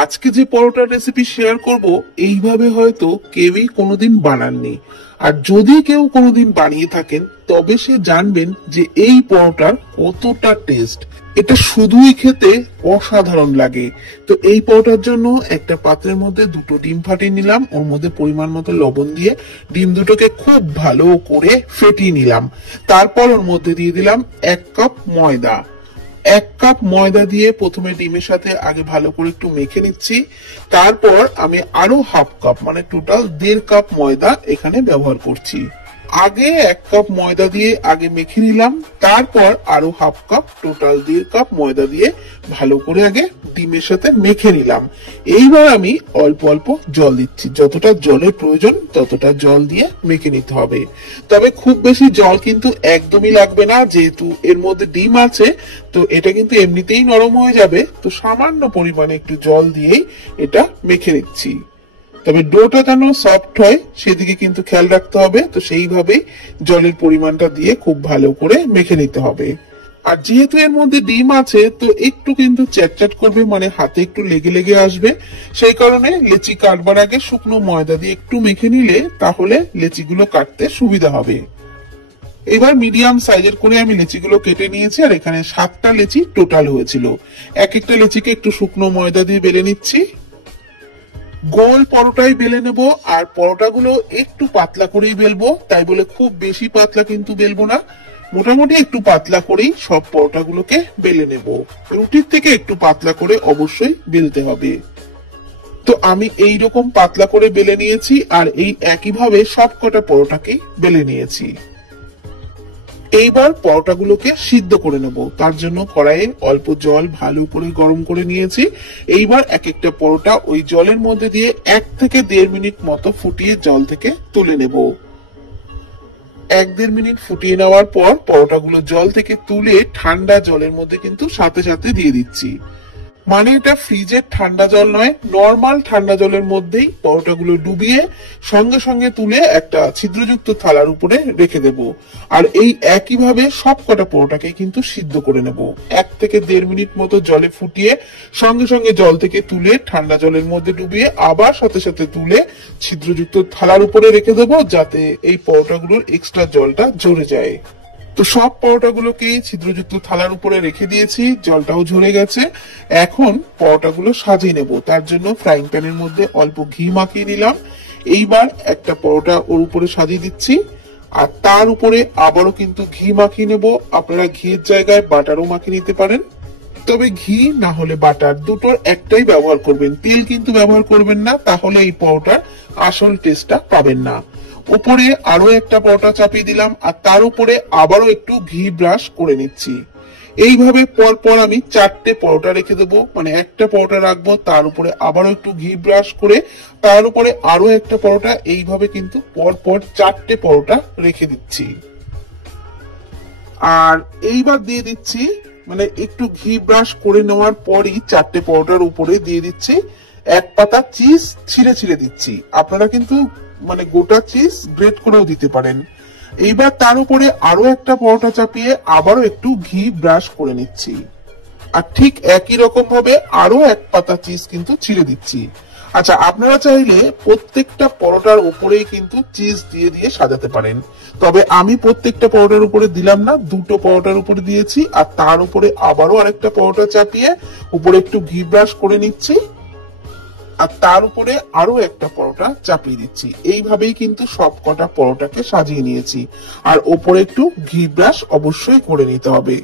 আজকে যে পরোটার রেসিপি শেয়ার করব এইভাবে হয়তো কেউই কোনোদিন বানাননি। আর যদি কেউ কোনোদিন বানিয়ে থাকেন তবে সে জানবেন যে এই পরোটার কতটা টেস্ট। এটা শুধুই খেতে অসাধারণ লাগে। তো এই পরোটার জন্য একটা পাত্রের মধ্যে দুটো ডিম ফাটিয়ে নিলাম, ওর মধ্যে পরিমাণ মতো লবণ দিয়ে ডিম দুটোকে খুব ভালো করে ফেটিয়ে নিলাম। তারপর ওর মধ্যে দিয়ে দিলাম 1 কাপ ময়দা। 1 কাপ ময়দা দিয়ে প্রথমে ডিমের সাথে আগে ভালো করে একটু মেখে নিচ্ছি। তারপর আমি আরো হাফ কাপ মানে টোটাল 1.5 কাপ ময়দা এখানে ব্যবহার করছি। আগে 1 কাপ ময়দা দিয়ে আগে মেখে নিলাম, তারপর আরো হাফ কাপ টোটাল 1.5 কাপ ময়দা দিয়ে ভালো করে আগে ডিমের সাথে মেখে নিলাম। এইবার আমি অল্প অল্প জল দিচ্ছি, যতটা জলের প্রয়োজন ততটা জল দিয়ে মেখে নিতে হবে। তবে খুব বেশি জল কিন্তু একদমই লাগবে না, যেহেতু এর মধ্যে ডিম আছে তো এটা কিন্তু এমনিতেই নরম হয়ে যাবে। তো সামান্য পরিমাণে একটু জল দিয়েই এটা মেখে নিচ্ছি। তবে ডোটা যেন সফট হয় সেদিকে কিন্তু খেয়াল রাখতে হবে। তো সেইভাবেই জলের পরিমাণটা দিয়ে খুব ভালো করে মেখে নিতে হবে। আর যেহেতু এর মধ্যে ডিম আছে তো একটু কিন্তু চ্যাটচ্যাট করবে, মানে হাতে একটু লেগে লেগে আসবে। সেই কারণে লেচি কাটবার আগে শুকনো ময়দা দিয়ে একটু মেখে নিলে তাহলে লেচিগুলো কাটতে সুবিধা হবে। এবার মিডিয়াম সাইজের করে আমি লেচিগুলো কেটে নিয়েছি, আর এখানে 7টা লেচি টোটাল হয়েছিল। এক একটা লেচিকে একটু শুকনো ময়দা দিয়ে বেলে নিচ্ছি। গোল পরোটাই বেলে নেব, আর পরোটাগুলো একটু পাতলা করেই বেলবো, তাই বলে খুব বেশি পাতলা কিন্তু বেলবো না। মোটামুটি একটু পাতলা করেই সব পরোটাগুলোকে বেলে নেব। রুটির থেকে একটু পাতলা করে অবশ্যই বেলতে হবে। তো আমি এই রকম পাতলা করে বেলে নিয়েছি, আর এই একইভাবে সব কটা পরোটাকে বেলে নিয়েছি। এইবার পরোটাগুলোকে সিদ্ধ করে নেব। তার জন্য কড়াইয়ে অল্প জল ভালো করে গরম করে নিয়েছি। এইবার এক একটা পরোটা ওই জলের মধ্যে দিয়ে 1 থেকে 1.5 মিনিট মতো ফুটিয়ে জল থেকে তুলে নেব। 1-1.5 মিনিট ফুটিয়ে নেওয়ার পর পরোটাগুলো জল থেকে তুলে ঠান্ডা জলের মধ্যে কিন্তু সাথে সাথে দিয়ে দিচ্ছি। মানে এটা ফ্রিজের ঠান্ডা জল নয়, নর্মাল ঠান্ডা জলের মধ্যেই পরোটাগুলো ডুবিয়ে সঙ্গে সঙ্গে তুলে একটা ছিদ্রযুক্ত থালার উপরে রেখে দেব। আর এই একইভাবে সব কটা পরোটাকে কিন্তু সিদ্ধ করে নেব। 1 থেকে 1.5 মিনিট মতো জলে ফুটিয়ে সঙ্গে সঙ্গে জল থেকে তুলে ঠান্ডা জলের মধ্যে ডুবিয়ে আবার সাথে সাথে তুলে ছিদ্রযুক্ত থালার উপরে রেখে দেবো, যাতে এই পরোটাগুলোর এক্সট্রা জলটা ঝরে যায়। তো সব পরোটাগুলোকে ছিদ্রযুক্ত থালার উপরে রেখে দিয়েছি, জলটাও ঝরে গেছে। এখন পরোটাগুলো সাজিয়ে নেব। তার জন্য ফ্রাইং প্যানের মধ্যে অল্প ঘি মাখিয়ে নিলাম। এইবার একটা পরোটা ওর উপরে সাজিয়ে দিচ্ছি, আর তার উপরে আবারও কিন্তু ঘি মাখিয়ে নেব। আপনারা ঘিয়ের জায়গায় বাটারও মাখিয়ে নিতে পারেন, তবে ঘি না হলে বাটার দুটোর একটাই ব্যবহার করবেন। তেল কিন্তু ব্যবহার করবেন না, তাহলে এই পরোটার আসল টেস্টটা পাবেন না। উপরে আরো একটা পরোটা চাপিয়ে দিলাম, আর তার উপরে আবারও একটু ঘি ব্রাশ করে নিচ্ছি। এইভাবে পর পর আমি 4টে পরোটা রেখে দেবো, মানে একটা পরোটা রাখবো, তার উপরে আবারও একটু ঘি ব্রাশ করে তার উপরে আরো একটা পরোটা, এইভাবে কিন্তু পর পর 4টে পরোটা রেখে দিচ্ছি। আর এইবার দিয়ে দিচ্ছি, মানে একটু ঘি ব্রাশ করে নেওয়ার পরই 4টে পরোটার উপরে দিয়ে দিচ্ছি 1 পাতা চিজ ছিঁড়ে ছিঁড়ে দিচ্ছি। আপনারা কিন্তু মানে গোটা চিজ গ্রেট করেও দিতে পারেন। এইবার তার উপরে আরো একটা পরোটা চাপিয়ে আবারও একটু ঘি ব্রাশ করে নিচ্ছি, আর ঠিক একই রকম ভাবে আরো 1 পাতা চিজ কিন্তু ছিঁড়ে দিচ্ছি। আচ্ছা, আপনারা চাইলে প্রত্যেকটা পরোটার উপরেই কিন্তু চিজ দিয়ে দিয়ে সাজাতে পারেন, তবে আমি প্রত্যেকটা পরোটার উপরে দিলাম না, দুটো পরোটার উপরে দিয়েছি। আর তার উপরে আবারও আরেকটা পরোটা চাপিয়ে উপরে একটু ঘি ব্রাশ করে নিচ্ছি, আর তার উপরে আরো একটা পরোটা চাপিয়ে দিচ্ছি। এইভাবেই কিন্তু সব কটা পরোটাকে সাজিয়ে নিয়েছি, আর ওপরে একটু ঘি ব্রাশ অবশ্যই করে নিতে হবে।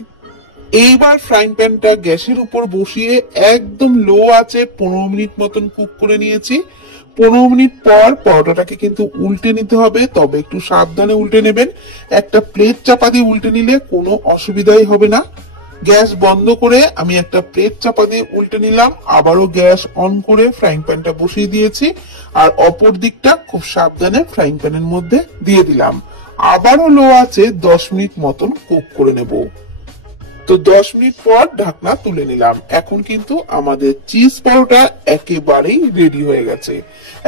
এইবার ফ্রাইং প্যানটা গ্যাসের উপর বসিয়ে একদম লো আঁচে 15 মিনিট মতন কুক করে নিয়েছি। 15 মিনিট পর পরোটাটাকে কিন্তু উল্টে নিতে হবে, তবে একটু সাবধানে উল্টে নেবেন। একটা প্লেট চাপা দিয়ে উল্টে নিলে কোনো অসুবিধাই হবে না। গ্যাস বন্ধ করে আমি একটা প্লেট চাপা দিয়ে উল্টে নিলাম, আবারও গ্যাস অন করে ফ্রাইং প্যানটা বসিয়ে দিয়েছি, আর অপর দিকটা খুব সাবধানে ফ্রাইং প্যানের মধ্যে দিয়ে দিলাম। আবারও লো আছে 10 মিনিট মতন কুক করে নেব। তো 10 মিনিট পর ঢাকনা তুলে নিলাম। এখন কিন্তু আমাদের চিজ পরোটা একেবারেই রেডি হয়ে গেছে।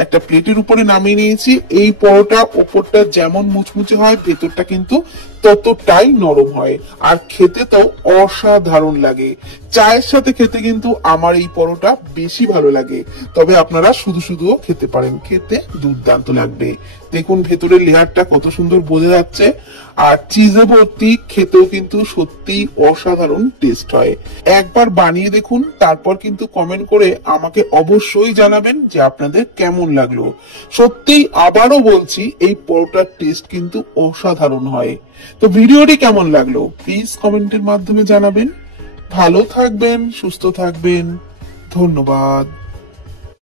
একটা প্লেটের উপরে নামিয়ে নিয়েছি। এই পরোটা ওপরটা যেমন মুচমুচে হয়, ভেতরটা কিন্তু ততটাই নরম হয় আর খেতে তো অসাধারণ লাগে। চায়ের সাথে খেতে কিন্তু আমার এই পরোটা বেশি ভালো লাগে, তবে আপনারা শুধু শুধুও খেতে পারেন, খেতে দুর্দান্ত লাগবে। দেখুন ভেতরের লেয়ারটা কত সুন্দর বোঝা যাচ্ছে, আর চিজে ভর্তি, খেতেও কিন্তু সত্যি অসাধারণ টেস্ট হয়। একবার বানিয়ে দেখুন, তারপর কিন্তু কমেন্ট করে আমাকে অবশ্যই জানাবেন যে আপনাদের কেমন লাগলো। সত্যি আবারও বলছি, এই পরোটার টেস্ট কিন্তু অসাধারণ হয়। তো ভিডিওটি কেমন লাগলো প্লিজ কমেন্টের মাধ্যমে জানাবেন। ভালো থাকবেন, সুস্থ থাকবেন, ধন্যবাদ।